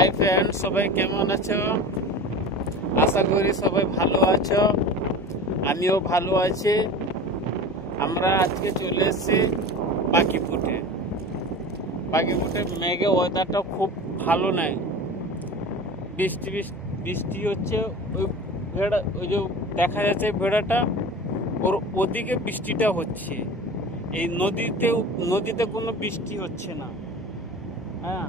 Hi friend, সবাই কেমন আছো? আশা করি সবাই ভালো আছো। আমিও ভালো আছি। আমরা আজকে চলে এসেছি পাখিপুটে। মেঘে ওয়েদারটা খুব ভালো নাই, বৃষ্টি হচ্ছে। ওই যে দেখা যাচ্ছে ভেড়াটা, ওদিকে বৃষ্টিটা হচ্ছে। এই নদীতে কোনো বৃষ্টি হচ্ছে না। হ্যাঁ,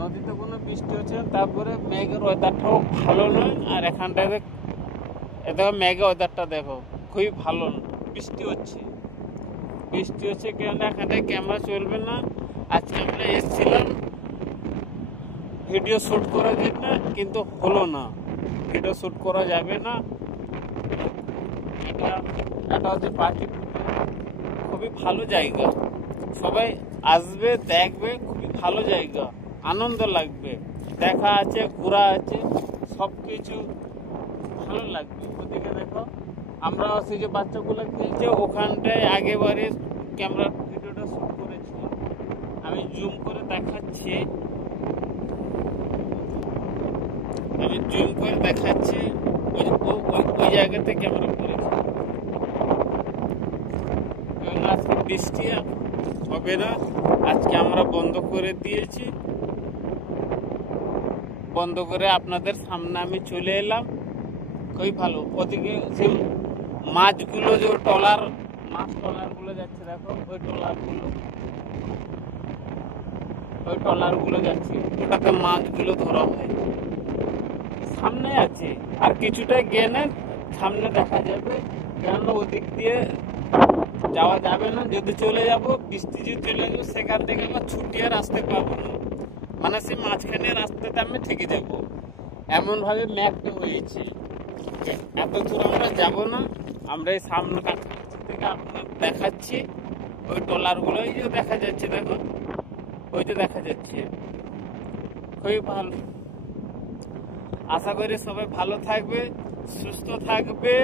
নদীতে কোনো বৃষ্টি হচ্ছে না। তারপরে মেঘের ওয়েদারটাও ভালো নয়। আর এখানটায় দেখো মেঘের ওয়েদারটা দেখো, খুবই ভালো। বৃষ্টি হচ্ছে কেন এখানটায় ক্যামেরা চলবে না। আজকে আমরা এসেছিলাম ভিডিও শ্যুট করার জন্য, কিন্তু হলো না, ভিডিও শ্যুট করা যাবে না। এটা হচ্ছে পাখিপুটে, খুবই ভালো জায়গা। সবাই আসবে, দেখবে, খুবই ভালো জায়গা, আনন্দ লাগবে। দেখা আছে, ঘোরা আছে, সব কিছু ভালো লাগবে। ওদিকে দেখো, আমরা সেই যে বাচ্চাগুলো খেলছে ওখানটায় আগেবারে ক্যামেরা ভিডিওটা শ্যুট করেছি। আমি জুম করে দেখাচ্ছি, ওই জায়গাতে ক্যামেরা করেছি। আজকে বৃষ্টি হবে না, আজকে আমরা বন্ধ করে দিয়েছি। বন্ধ করে আপনাদের সামনে আমি চলে এলাম। খুবই ভালো। ওদিকে সেই মাছগুলো, যে ট্রলারগুলো যাচ্ছে, দেখো ওই ট্রলারগুলো যাচ্ছে, ওটাতে মাছগুলো ধরা হয়। সামনে আছে, আর কিছুটা গেলে সামনে দেখা যাবে। কেননা ওদিক দিয়ে যাওয়া যাবে না। যদি চলে যাব, বৃষ্টি যদি চলে যাবো, সেখান থেকে আমরা ছুটি আর আসতে পারবো না। মানে সেই মাঝখানে রাস্তাতে আমি থেকে যাব, এমন ভাবে ম্যাপটা হয়েছে। এত দূর আমরা যাব না। আমরা এই সামনে কাছাকাছি থেকে আপনার দেখাচ্ছি। ওই ট্রলারগুলো ওই যে দেখা যাচ্ছে, দেখো ওই যে দেখা যাচ্ছে। খুবই ভালো। আশা করি সবাই ভালো থাকবে, সুস্থ থাকবে।